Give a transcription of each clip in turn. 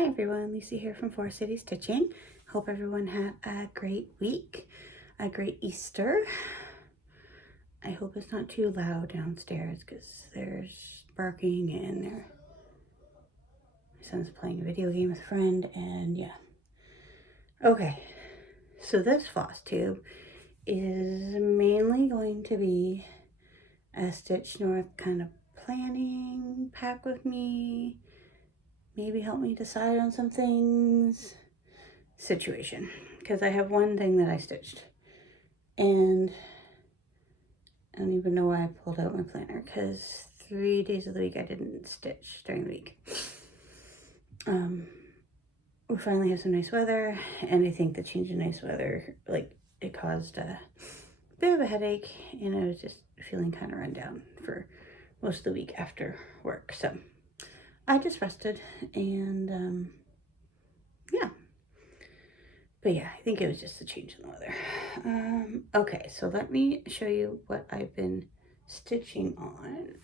Hi everyone, Lisa here from Four City Stitching. Hope everyone had a great week, a great Easter. I hope it's not too loud downstairs because there's barking and my son's playing a video game with a friend and yeah. Okay, so this floss tube is mainly going to be a Stitch North kind of planning pack with me. Maybe help me decide on some things situation, because I have one thing that I stitched and I don't even know why I pulled out my planner, because 3 days of the week I didn't stitch during the week. We finally have some nice weather, and I think the change in nice weather, like, it caused a bit of a headache, and I was just feeling kind of run down for most of the week after work. So I just rested and yeah. But yeah, I think it was just a change in the weather. Okay, so let me show you what I've been stitching on.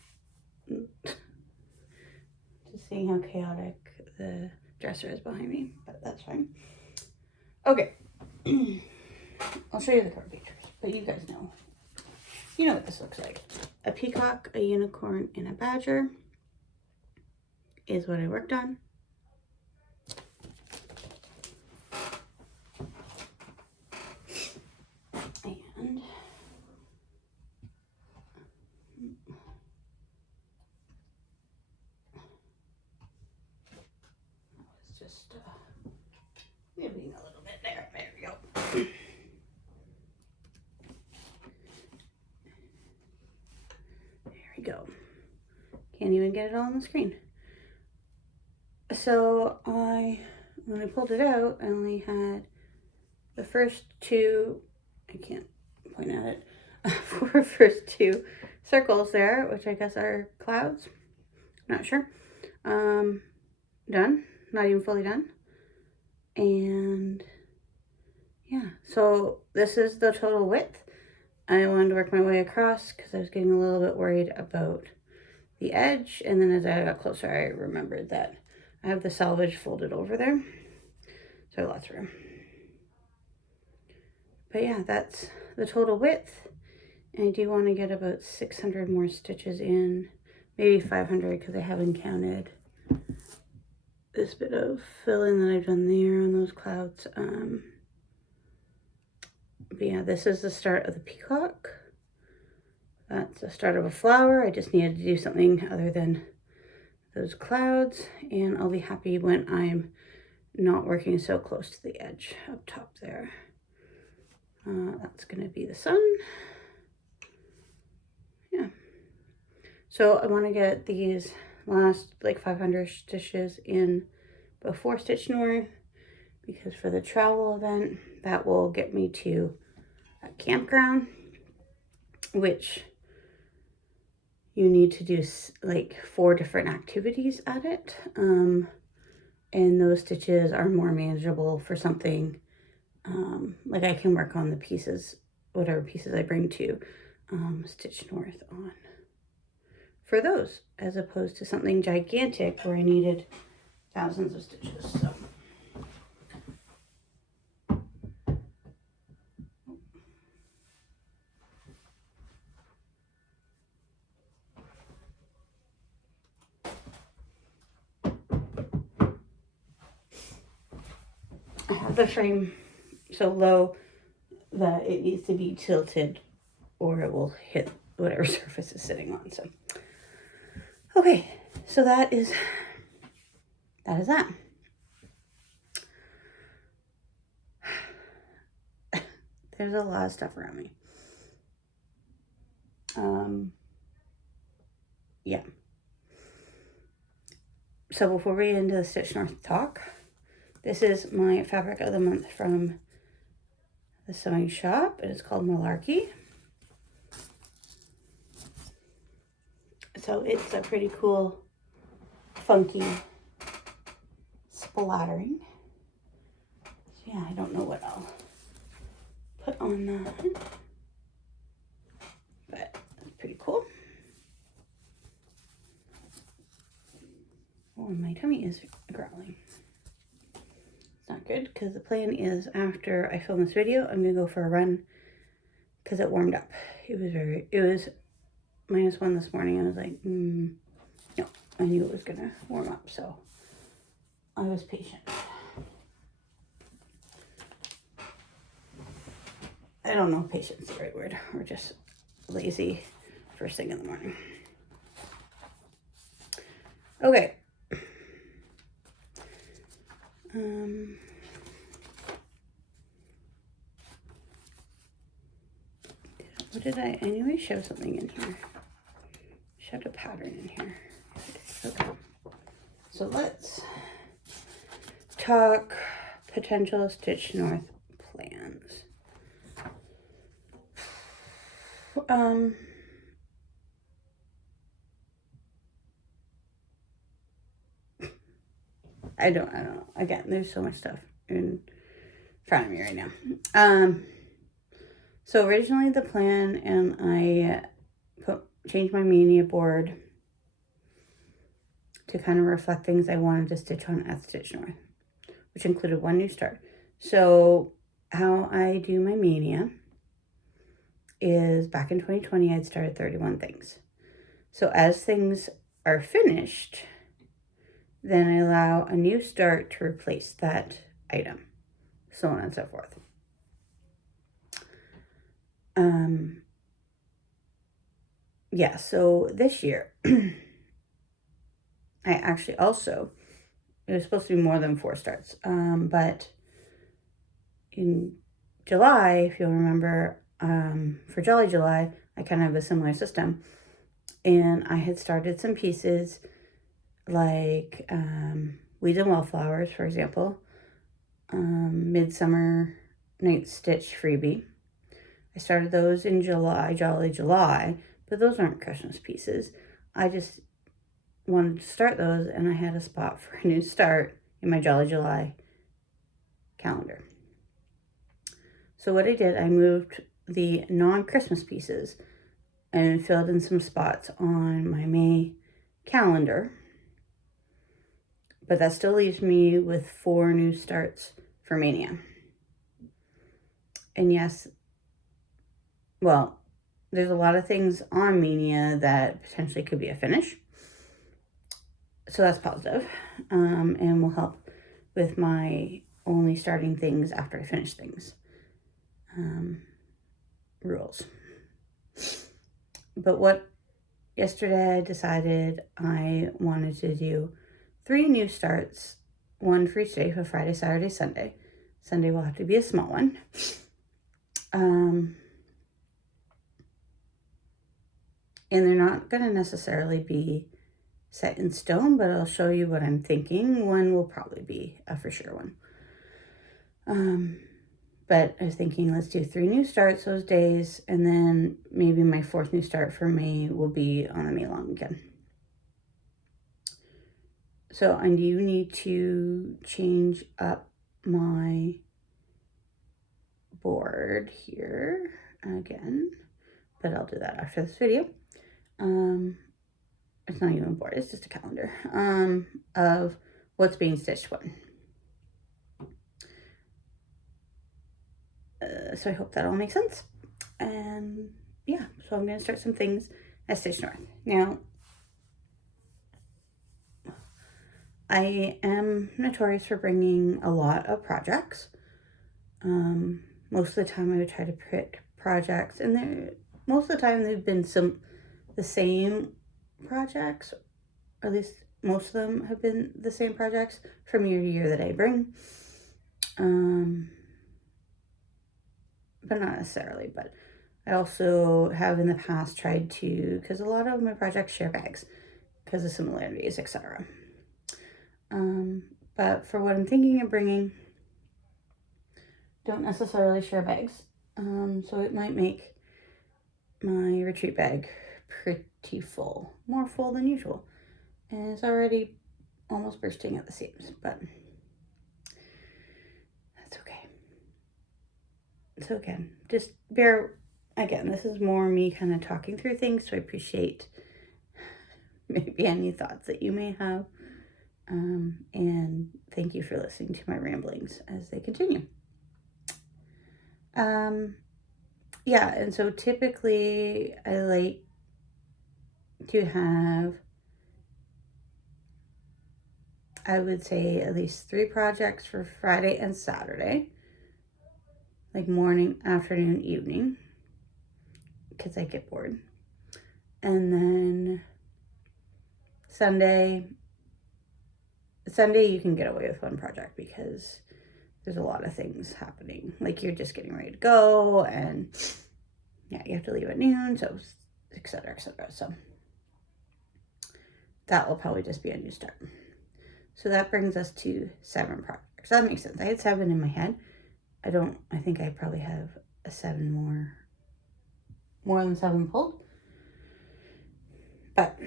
Just seeing how chaotic the dresser is behind me, but that's fine. Okay, I'll show you the cover pictures, but you guys know. You know what this looks like. A peacock, a unicorn, and a badger is what I worked on. And it's just moving a little bit there. There we go. There we go. Can't even get it all on the screen. So when I pulled it out, I only had the first two, I can't point at it, for first two circles there, which I guess are clouds. Not sure. Done. Not even fully done. And yeah, so this is the total width. I wanted to work my way across because I was getting a little bit worried about the edge, and then as I got closer I remembered that I have the selvage folded over there, so lots of room. But yeah, that's the total width, and I do want to get about 600 more stitches in, maybe 500 because I haven't counted this bit of fill-in that I've done there on those clouds. But yeah, this is the start of the peacock. That's the start of a flower. I just needed to do something other than those clouds, and I'll be happy when I'm not working so close to the edge up top there. That's gonna be the sun. Yeah. So I want to get these last like 500 stitches in before Stitch North, because for the travel event, that will get me to a campground, which you need to do like 4 different activities at it. And those stitches are more manageable for something like I can work on the pieces, whatever pieces I bring to Stitch North on for those, as opposed to something gigantic where I needed thousands of stitches. So I have the frame so low that it needs to be tilted or it will hit whatever surface is sitting on. So okay, so that is that. There's a lot of stuff around me. Yeah. So before we get into the Stitch North talk, this is my fabric of the month from the sewing shop. It is called Malarkey. So it's a pretty cool, funky splattering. So yeah, I don't know what I'll put on that, but it's pretty cool. Oh, my tummy is growling. It's not good because the plan is after I film this video, I'm going to go for a run because it warmed up. It was -1 this morning. I was like, no, I knew it was going to warm up, so I was patient. I don't know if patience is the right word, or just lazy first thing in the morning. Okay. What did I anyway shove something in here? Shoved a pattern in here. Okay. So let's talk potential Stitch North plans. I don't know. Again, there's so much stuff in front of me right now. So originally the plan, and I changed my mania board to kind of reflect things I wanted to stitch on at Stitch North, which included 1 new start. So how I do my mania is back in 2020, I'd started 31 things. So as things are finished, then I allow a new start to replace that item, so on and so forth. Yeah, so this year, I actually also, it was supposed to be more than 4 starts, but in July, if you'll remember, for Jolly July, I kind of have a similar system, and I had started some pieces like Weeds and Wildflowers, for example, Midsummer Night's Stitch Freebie. I started those in July, Jolly July, but those aren't Christmas pieces. I just wanted to start those, and I had a spot for a new start in my Jolly July calendar. So what I did, I moved the non-Christmas pieces and filled in some spots on my May calendar. But that still leaves me with 4 new starts for Mania. And yes, well, there's a lot of things on Mania that potentially could be a finish. So that's positive, and will help with my only starting things after I finish things rules. But what yesterday I decided I wanted to do 3 new starts, 1 for each day for Friday, Saturday, Sunday. Sunday will have to be a small one. And they're not going to necessarily be set in stone, but I'll show you what I'm thinking. 1 will probably be a for sure one. But I was thinking, let's do 3 new starts those days, and then maybe my 4th new start for May will be on the May long weekend. So I do need to change up my board here again, but I'll do that after this video. It's not even a board, it's just a calendar of what's being stitched when. So I hope that all makes sense. And yeah, so I'm going to start some things at Stitch North. Now, I am notorious for bringing a lot of projects. Most of the time I would try to pick projects, and most of the time they've been the same projects, or at least most of them have been the same projects from year to year that I bring. But not necessarily, but I also have in the past tried to, because a lot of my projects share bags because of similarities, etc. But for what I'm thinking of bringing, don't necessarily share bags. So it might make my retreat bag pretty full, more full than usual. And it's already almost bursting at the seams, but that's okay. So again, just again, this is more me kind of talking through things, so I appreciate maybe any thoughts that you may have. And thank thank you for listening to my ramblings as they continue. Yeah, and so typically I like to have, I would say, at least 3 projects for Friday and Saturday, like morning, afternoon, evening, because I get bored. And then Sunday you can get away with 1 project because there's a lot of things happening. Like you're just getting ready to go, and yeah, you have to leave at noon, so etc., etc. So that will probably just be a new start. So that brings us to 7 projects. That makes sense. I had 7 in my head. I think I probably have a 7 more than 7 pulled. But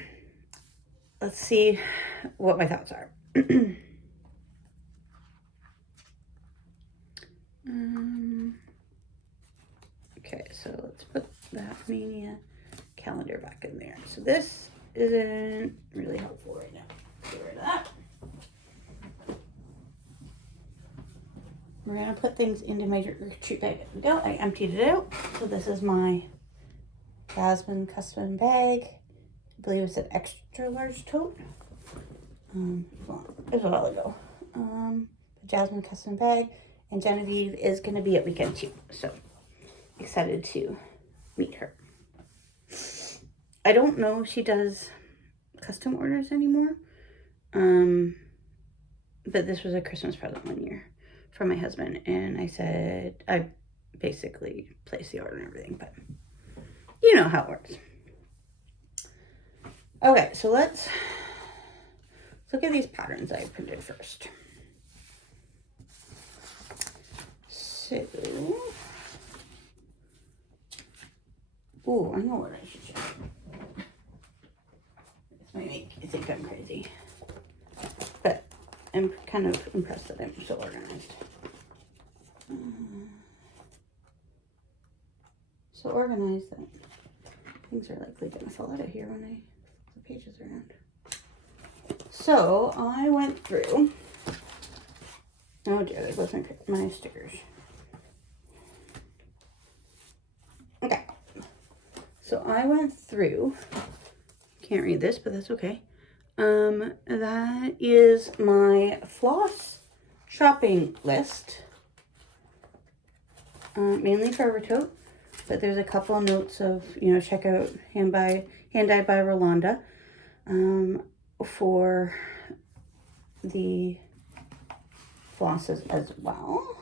let's see what my thoughts are. Okay, so let's put that Mania calendar back in there. So this isn't really helpful right now. Get rid of that. We're gonna put things into my retreat bag. There we go. I emptied it out. So this is my Jasmine custom bag. I believe it's an extra large tote. Well, it was a while ago. Jasmine custom bag, and Genevieve is gonna be at weekend too. So excited to meet her. I don't know if she does custom orders anymore. But this was a Christmas present one year from my husband, and I said I basically placed the order and everything, but you know how it works. Okay, so let's look at these patterns I printed first. So, oh, I know what I should show. This might make you think I'm crazy, but I'm kind of impressed that I'm so organized. So organized that things are likely going to fall out of here when I flip the pages around. So I went through, oh dear, there goes my stickers. Okay, so I went through, can't read this, but that's okay. That is my Floss shopping list, mainly for Evertote, but there's a couple of notes of, check out Hand Dyed by Rolanda, for the flosses as well.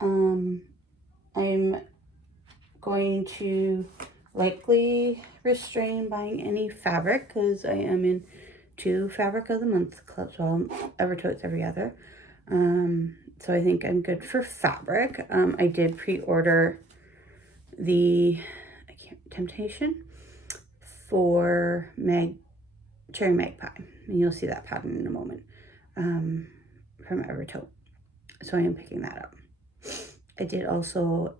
I'm going to likely restrain buying any fabric because I am in 2 fabric of the month clubs. Well, Evertote's every other. So I think I'm good for fabric. I did pre-order the Temptation for Cherry Magpie, and you'll see that pattern in a moment, from Evertote. So I am picking that up. I did also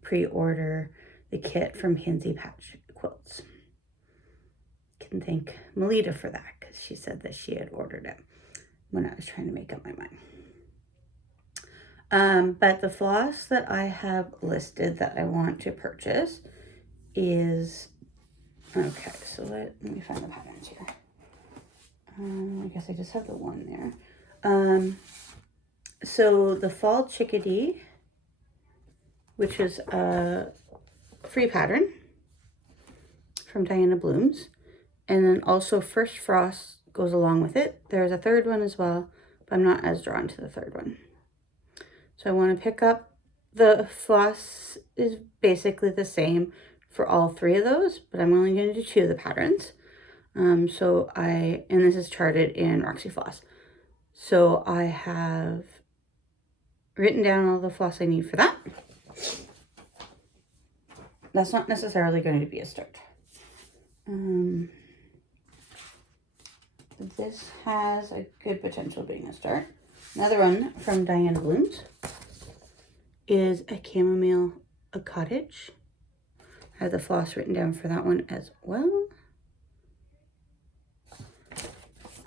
pre-order the kit from Hinsey Patch Quilts. Can thank Melita for that because she said that she had ordered it when I was trying to make up my mind. But the floss that I have listed that I want to purchase is, okay, so let me find the patterns here. I guess I just have the one there. So the Fall Chickadee, which is a free pattern from Diana Blooms, and then also First Frost goes along with it. There's a third one as well, but I'm not as drawn to the third one. So I want to pick up, the floss is basically the same for all 3 of those, but I'm only going to do 2 of the patterns. And this is charted in Roxy Floss. So I have written down all the floss I need for that. That's not necessarily going to be a start. This has a good potential being a start. Another one from Diana Blooms is a chamomile, a cottage. I have the floss written down for that one as well.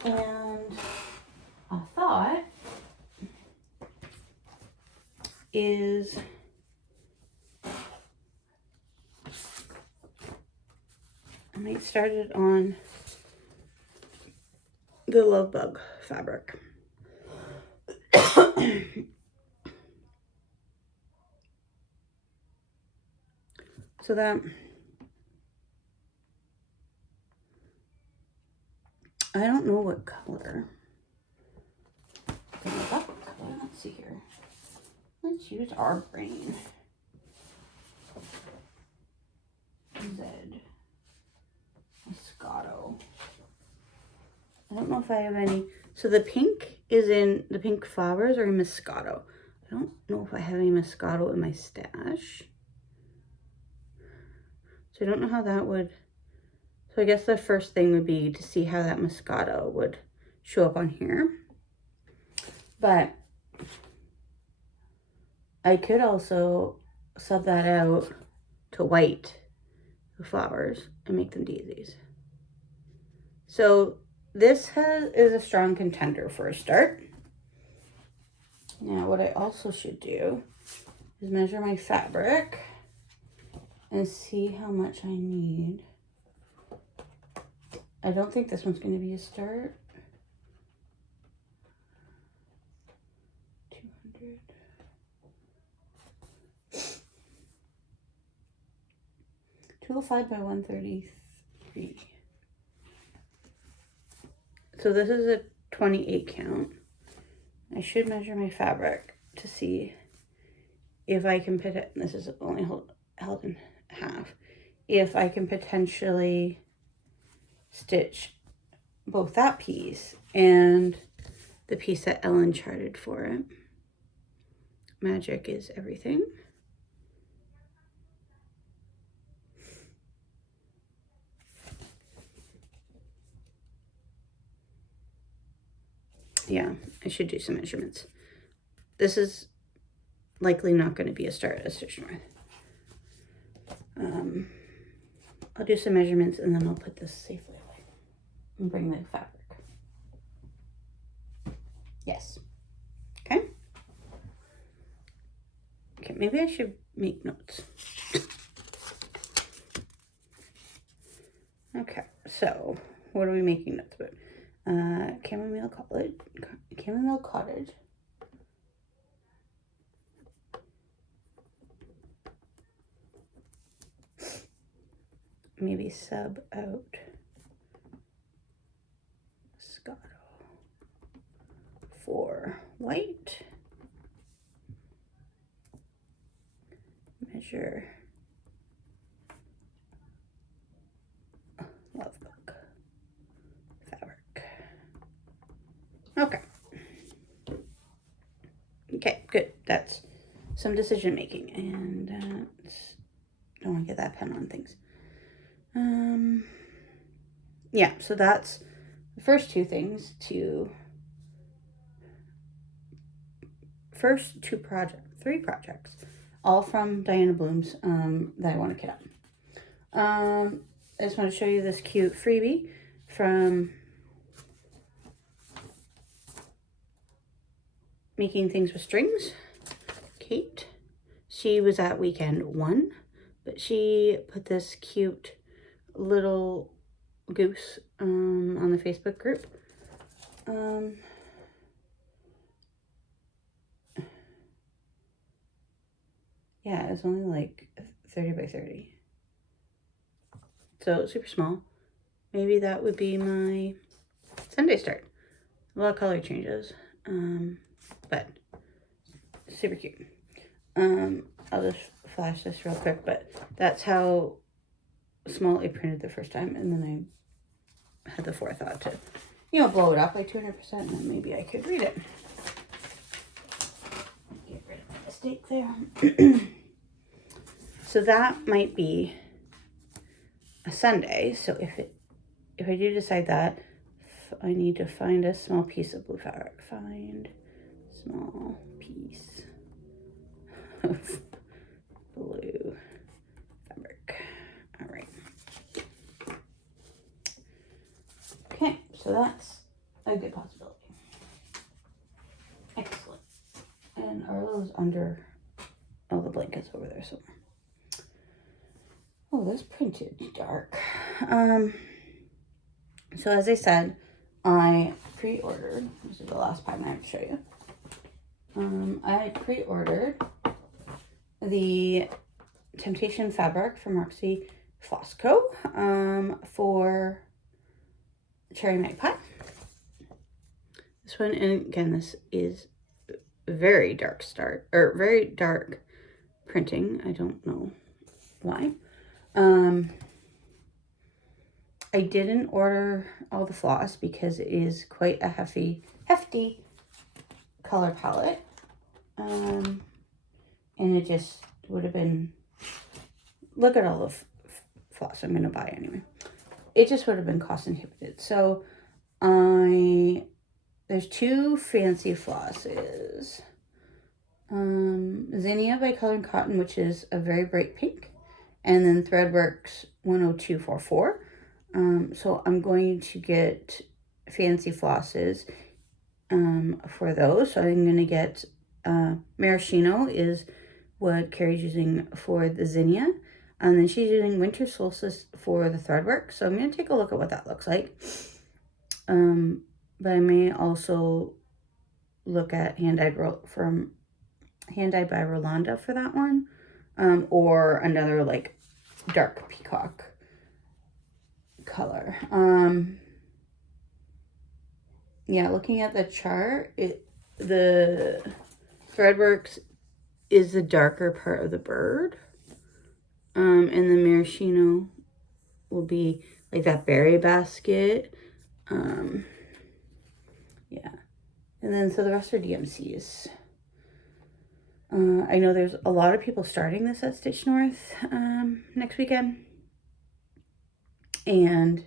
And is I might start it on the Love Bug fabric. So that I don't know what color. Let's see here. Let's use our brain. Z. Moscato. I don't know if I have any. So the pink is in, the pink flowers are in Moscato. I don't know if I have any Moscato in my stash. So I don't know how that would. So I guess the first thing would be to see how that Moscato would show up on here. But I could also sub that out to white, the flowers, and make them daisies. So this is a strong contender for a start. Now what I also should do is measure my fabric and see how much I need. I don't think this one's going to be a start. 200. 205 by 133. So this is a 28 count. I should measure my fabric to see if I can put it. This is only held in half. If I can potentially stitch both that piece and the piece that Ellen charted for it. Magic is everything. Yeah, I should do some measurements. This is likely not going to be a start at Stitch North. I'll do some measurements and then I'll put this safely away and bring the fabric. Yes. Okay. Okay, maybe I should make notes. Okay, so what are we making notes about? Chamomile Cottage. Maybe sub out Moscato for white. Measure Love Bug fabric. Okay. Okay, good. That's some decision making, and don't want to get that pen on things. Yeah, so that's the first three projects, all from Diana Bloom's that I want to kit up. I just want to show you this cute freebie from Making Things with Strings, Kate. She was at weekend 1, but she put this cute little goose on the Facebook group. Yeah, it's only like 30 by 30. So super small. Maybe that would be my Sunday start. A lot of color changes, but super cute. I'll just flash this real quick, but that's how small it printed the first time, and then I had the forethought to, blow it up by 200%, and then maybe I could read it. Get rid of the mistake there. So that might be a Sunday. So if I do decide that, I need to find a small piece of blue fabric. Find small piece of blue fabric. All right. Okay, so that's a good possibility. Excellent. And Arlo's under all the blankets over there. So, oh, that's printed dark. So as I said, I pre-ordered. This is the last pattern I have to show you. I pre-ordered the Temptation fabric from Roxy Floss Co. For Cherry Magpie. This one, and again, this is very dark very dark printing. I don't know why. I didn't order all the floss because it is quite a hefty color palette. And it just would have been, look at all the floss I'm going to buy anyway. It just would have been cost inhibited. So there's two fancy flosses. Zinnia by Color and Cotton, which is a very bright pink. And then Threadworks 10244. So I'm going to get fancy flosses for those. So I'm going to get Maraschino is what Carrie's using for the Zinnia. And then she's using Winter Solstice for the Threadwork. So I'm going to take a look at what that looks like. But I may also look at Hand Dyed by Rolanda for that one. Or another like dark peacock color. Yeah, looking at the chart, the Threadworks is the darker part of the bird. And the Maraschino will be like that berry basket. Yeah. And then, so the rest are DMCs. I know there's a lot of people starting this at Stitch North next weekend. And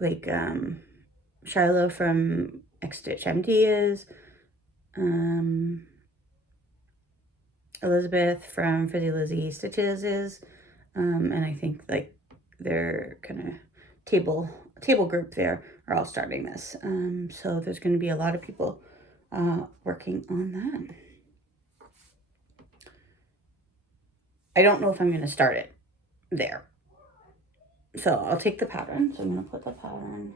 like Shiloh from X Stitch MD is. Elizabeth from Frizzy Lizzy Stitches is. And I think like their kind of table group there are all starting this. So there's going to be a lot of people working on that. I don't know if I'm going to start it there. So I'll take the pattern. So I'm going to put the pattern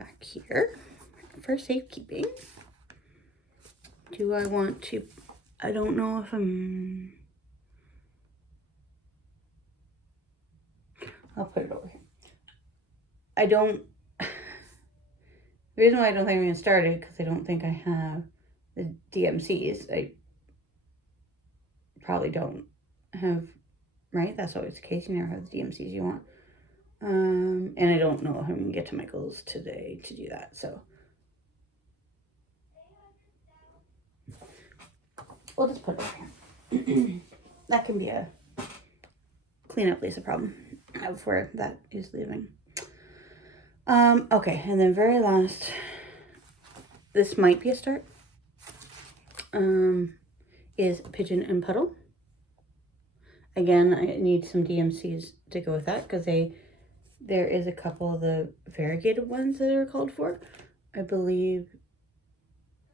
back here for safekeeping. Do I want to, I don't know if I'll put it over here. The reason why I don't think I'm going to start it, because I don't think I have the DMCs. I probably don't have, right? That's always the case. You never have the DMCs you want. And I don't know if I'm going to get to Michael's today to do that. So we'll just put it over here. That can be a cleanup Lisa problem of where that is leaving. Okay, and then very last, this might be a start, is Pigeon and Puddle. Again, I need some DMCs to go with that, because there is a couple of the variegated ones that are called for. I believe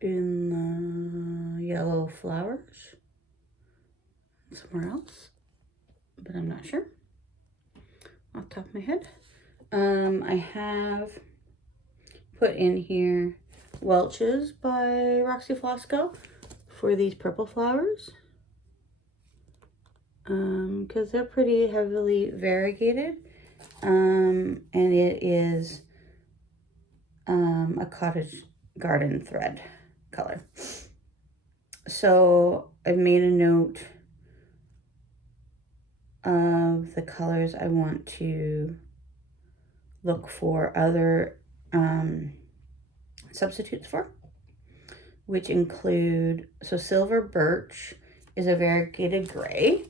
in the yellow flowers, somewhere else, but I'm not sure off the top of my head. I have put in here Welch's by Roxy Floss Co. for these purple flowers. Because they're pretty heavily variegated. And it is a cottage garden thread color. So I've made a note of the colors I want to look for other substitutes for, which include, so Silver Birch is a variegated gray,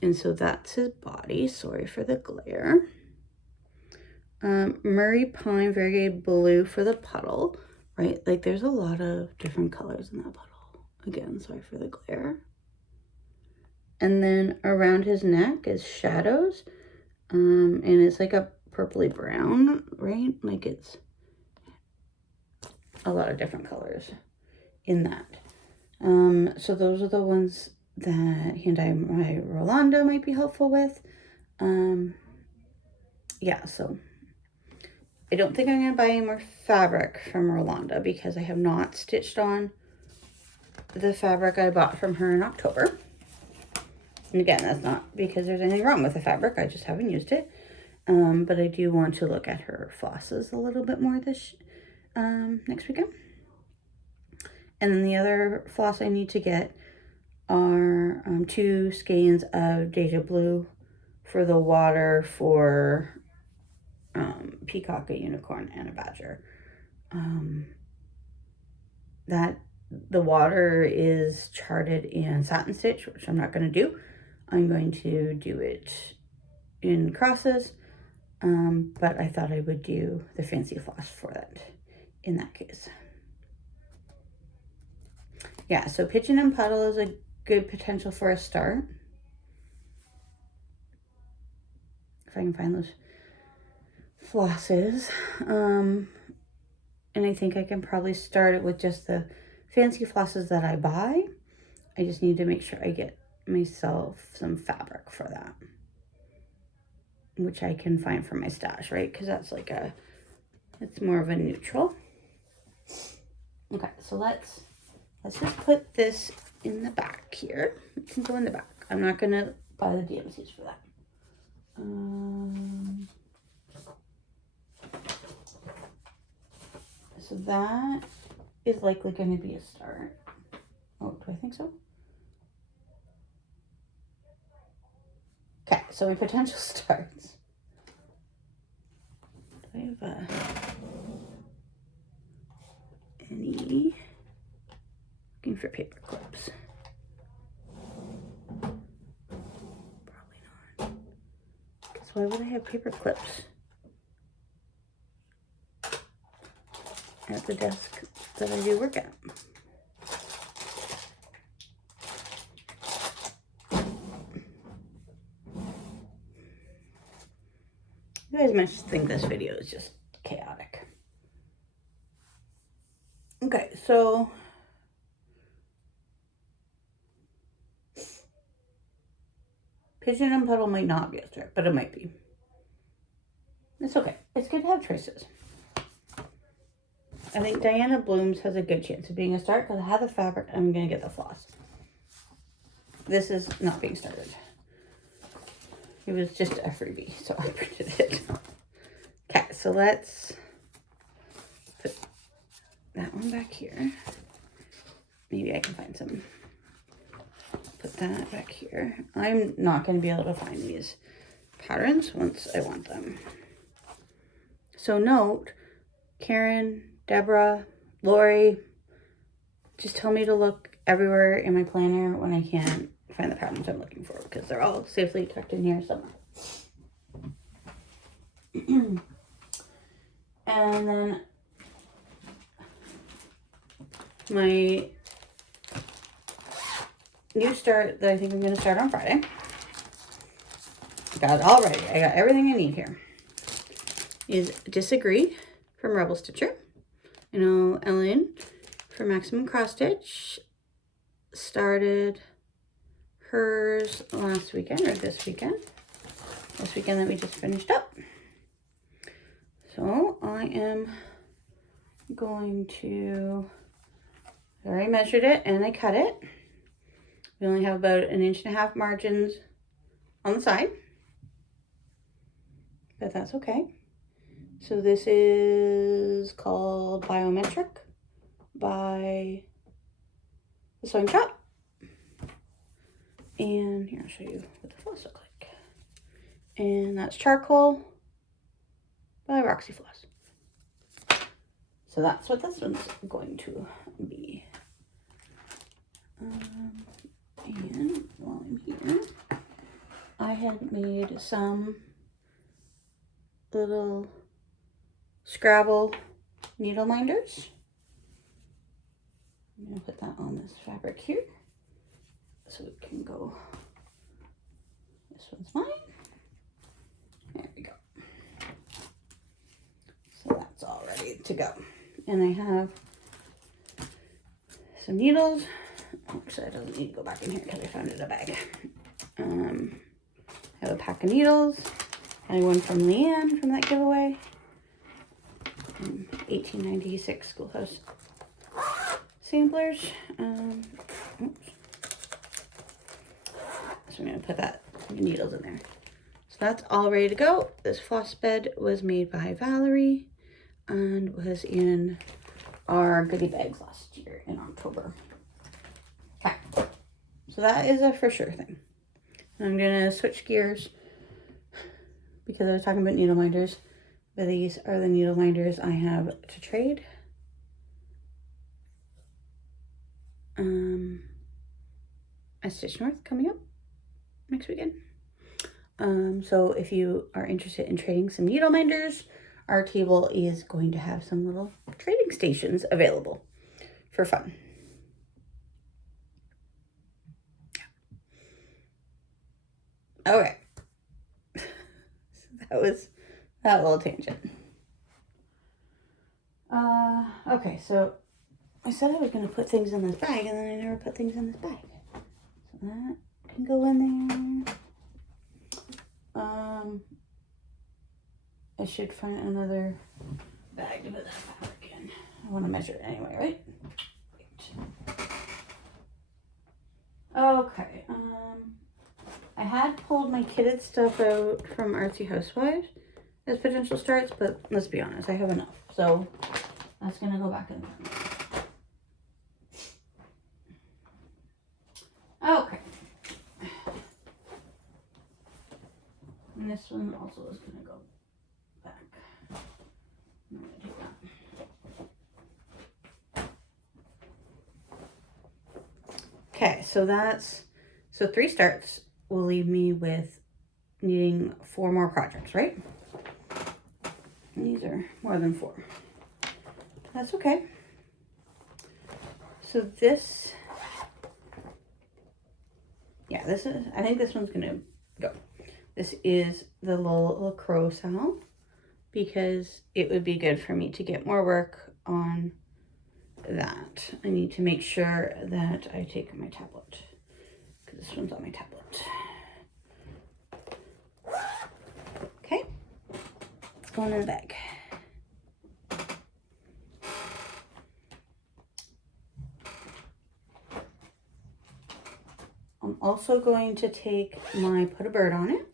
and so that's his body. Sorry for the glare. Murray Pine variegated blue for the puddle, right? Like there's a lot of different colors in that puddle. Again, sorry for the glare. And then around his neck is Shadows, and it's like a purpley brown, right? Like it's a lot of different colors in that. So those are the ones that my Rolanda might be helpful with. Yeah, so I don't think I'm going to buy any more fabric from Rolanda because I have not stitched on the fabric I bought from her in October. And again, that's not because there's anything wrong with the fabric. I just haven't used it. But I do want to look at her flosses a little bit more this next weekend. And then the other floss I need to get are 2 skeins of Deja Blue for the water for Peacock, a Unicorn, and a Badger. That the water is charted in satin stitch, which I'm not going to do. I'm going to do it in crosses, but I thought I would do the fancy floss for that in that case. Yeah, so Pigeon and Puddle is a good potential for a start. If I can find those flosses. And I think I can probably start it with just the fancy flosses that I buy. I just need to make sure I get myself some fabric for that, which I can find from my stash, right? Because that's like it's more of a neutral. Okay, so let's just put this in the back here. It can go in the back. I'm not gonna buy the DMCs for that. So that is likely going to be a start. Oh, do I think so? Okay, so my potential starts. Do I have any? Looking for paper clips. Probably not. Because why would I have paper clips at the desk that I do work at? You guys must think this video is just chaotic. Okay, so Pigeon and Puddle might not be a start, but it might be. It's okay. It's good to have choices. I think Diana Blooms has a good chance of being a start because I have the fabric and I'm going to get the floss. This is not being started. It was just a freebie, so I printed it. Okay, so let's put that one back here. Maybe I can find some. Put that back here. I'm not going to be able to find these patterns once I want them. So note, Karen, Deborah, Lori, just tell me to look everywhere in my planner when I can't find the patterns I'm looking for because they're all safely tucked in here somewhere. And then my new start that I think I'm going to start on Friday. Got it all ready. I got everything I need here. Is Disagree from Rebel Stitcher. I know Ellen from Maximum Cross Stitch started hers last weekend or this weekend that we just finished up. So I am going to, I already measured it and I cut it. We only have about 1.5 inch margins on the side, but that's okay. So this is called Biometric by the Sewing Shop. And here, I'll show you what the floss look like. And that's Charcoal by Roxy Floss. So that's what this one's going to be. And while I'm here, I had made some little Scrabble needle minders. I'm going to put that on this fabric here so it can go. This one's mine. There we go. So that's all ready to go. And I have some needles. Actually, that doesn't need to go back in here because I found it in a bag. I have a pack of needles. I one from Leanne from that giveaway. 1896 Schoolhouse samplers. Oops. So I'm going to put that needles in there. So that's all ready to go. This floss bed was made by Valerie and was in our goodie bags last year in October. Okay, so that is a for sure thing. I'm gonna switch gears because I was talking about needle minders, but these are the needle minders I have to trade. A Stitch North coming up next weekend. So if you are interested in trading some needle minders, our table is going to have some little trading stations available for fun. Okay. That was that little tangent. Okay, so I said I was going to put things in this bag, and then I never put things in this bag. So that can go in there. I should find another bag to put that fabric in. I want to measure it anyway, right? Okay, I had pulled my kitted stuff out from Artsy Housewives as potential starts, but let's be honest, I have enough. So that's going to go back in there. Okay. And this one also is going to go back. I'm going to do that. Okay, so 3 starts will leave me with needing 4 more projects, right? And these are more than 4. That's okay. So this, yeah, this is, I think this one's gonna go. This is the LRO Sal because it would be good for me to get more work on that. I need to make sure that I take my tablet because this one's on my tablet. Okay, it's going in the bag. I'm also going to take my Put a Bird on It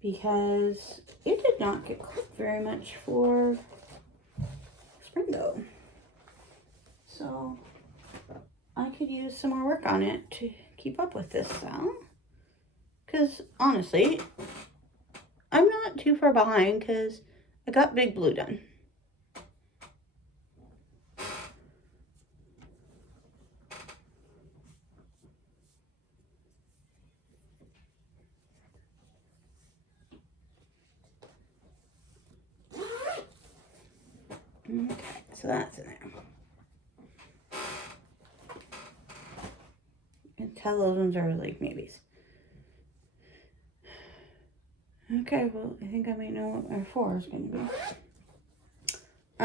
because it did not get cooked very much for spring though. So I could use some more work on it to keep up with this Sal. Because honestly, I'm not too far behind because I got Big Blue done. Okay, so that's in there. You can tell those ones are like maybes. Okay, well, I think I might know what our 4 is going to be.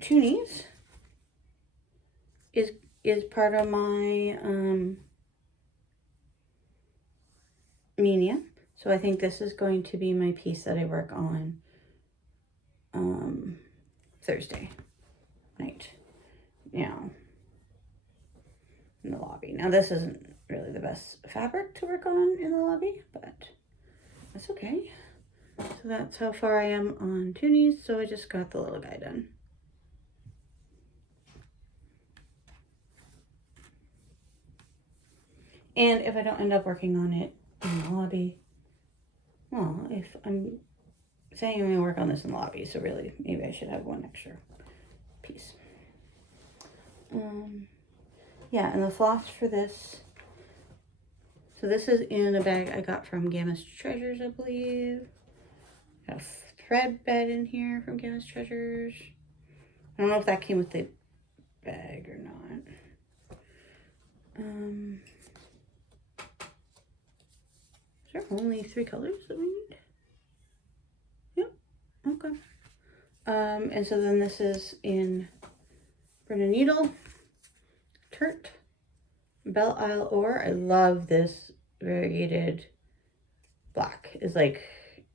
Tunis is part of my Mania. So I think this is going to be my piece that I work on Thursday night. Now, in the lobby. Now, this isn't really the best fabric to work on in the lobby, but that's okay. So that's how far I am on Tunis. So I just got the little guy done. And if I don't end up working on it in the lobby, well, if I'm saying I'm going to work on this in the lobby, so really, maybe I should have 1 extra piece. Yeah, and the floss for this, so this is in a bag I got from Gamma's Treasures, I believe. Got a thread bed in here from Gamma's Treasures. I don't know if that came with the bag or not. Is there only 3 colors that we need? Yep, okay. And so then this is in Burn a needle, turt, Belle Isle ore. I love this variegated black. Is like,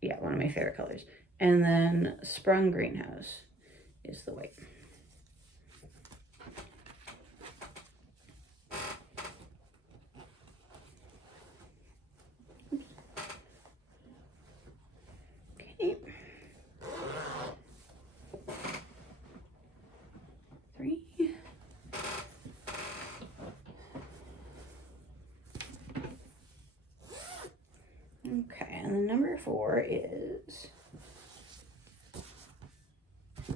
yeah, one of my favorite colors. And then Sprung Greenhouse is the white. Okay. 3. Okay, and then number 4 is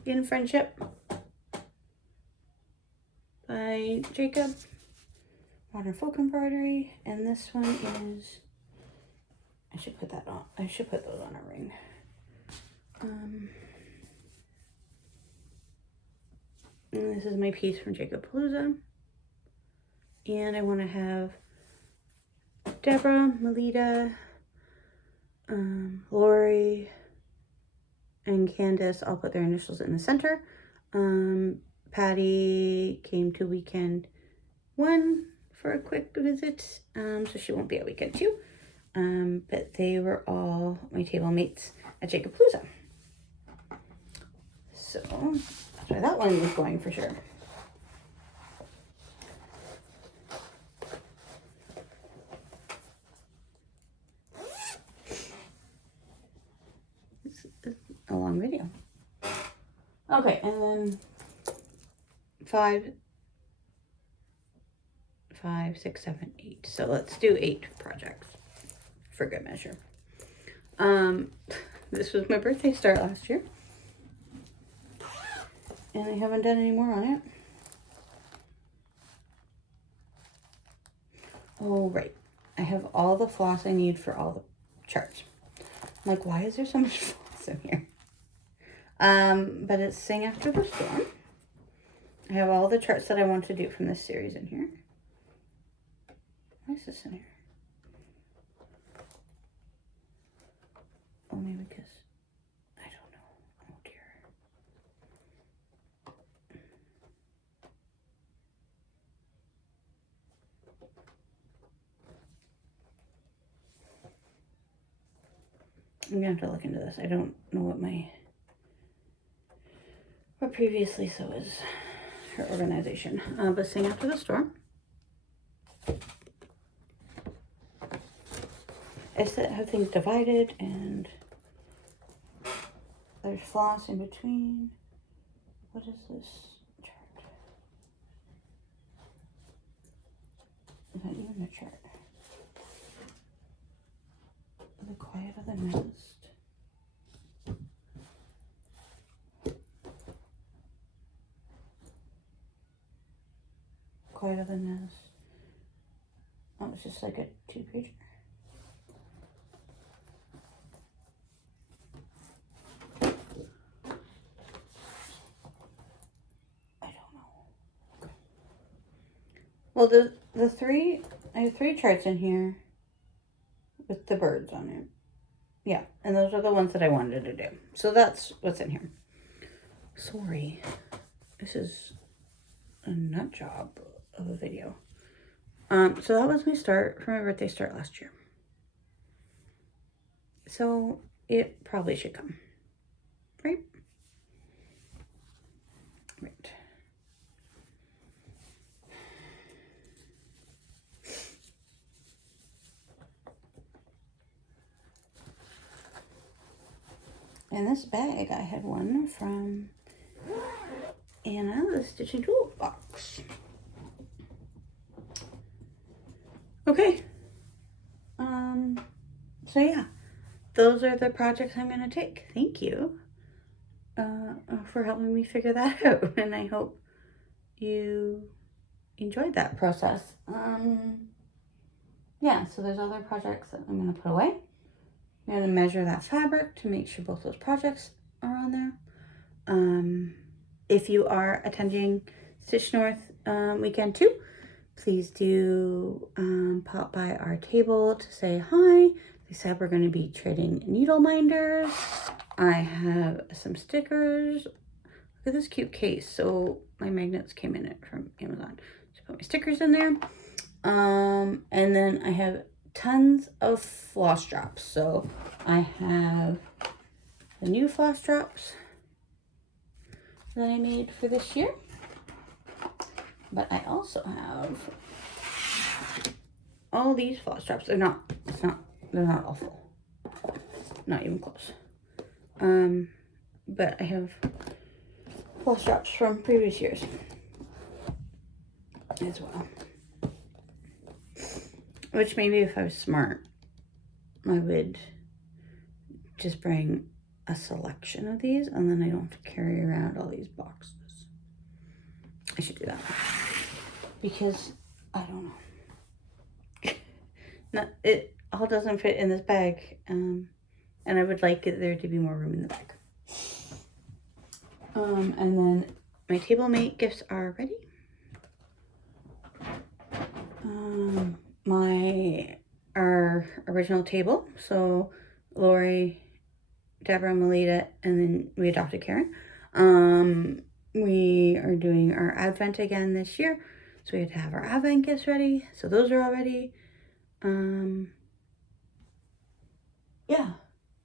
In Friendship by Jacob. Modern Folk Embroidery. And this one is, I should put that on. I should put those on a ring. And this is my piece from Jacob Palooza. And I want to have Deborah, Melita, Lori, and Candace. I'll put their initials in the center. Patty came to weekend 1 for a quick visit, so she won't be at weekend 2. But they were all my table mates at Jacob Palooza. So that's why that one is going for sure. This is a long video. Okay, and then 5, 6, 7, 8. So let's do 8 projects for good measure. This was my birthday start last year. And I haven't done any more on it. Oh, right. I have all the floss I need for all the charts. I'm like, why is there so much floss in here? But it's Sing After the Storm. I have all the charts that I want to do from this series in here. Why is this in here? Oh, maybe because I don't know. Oh dear. I'm gonna have to look into this. I don't know what previous Lisa was, her organization. But Sing After the Storm. I have things divided and there's floss in between. What is this chart? Is that even a chart? The Quiet of the Nest. Quiet of the Nest. Oh, it's just like a 2-pager. Well, I have 3 charts in here with the birds on it. Yeah, and those are the ones that I wanted to do. So that's what's in here. Sorry, this is a nut job of a video. So that was my start for my birthday start last year. So it probably should come, right? Right. In this bag, I had one from Anna, the Stitching Toolbox. Okay. So yeah, those are the projects I'm going to take. Thank you for helping me figure that out. And I hope you enjoyed that process. Yeah, so there's other projects that I'm going to put away. I'm going to measure that fabric to make sure both those projects are on there. If you are attending Stitch North weekend 2, please do pop by our table to say hi. They said we're going to be trading needle minders. I have some stickers, look at this cute case. So my magnets came in it from Amazon. So I put my stickers in there. And then I have tons of floss drops. So I have the new floss drops that I made for this year. But I also have all these floss drops. They're not all full. Not even close. But I have floss drops from previous years as well. Which maybe if I was smart, I would just bring a selection of these and then I don't have to carry around all these boxes. I should do that. Because I don't know. It all doesn't fit in this bag. And I would like there to be more room in the bag. And then my table mate gifts are ready. Our original table. So Lori, Deborah, Melita, and then we adopted Karen. We are doing our Advent again this year. So we had to have our Advent gifts ready. So those are all ready. Yeah.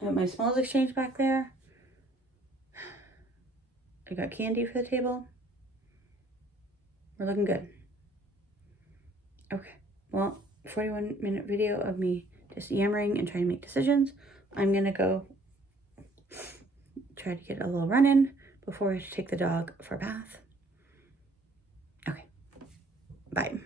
I got my smalls exchange back there. I got candy for the table. We're looking good. Okay. Well, 41-minute video of me just yammering and trying to make decisions. I'm going to go try to get a little run in before I take the dog for a bath. Okay. Bye.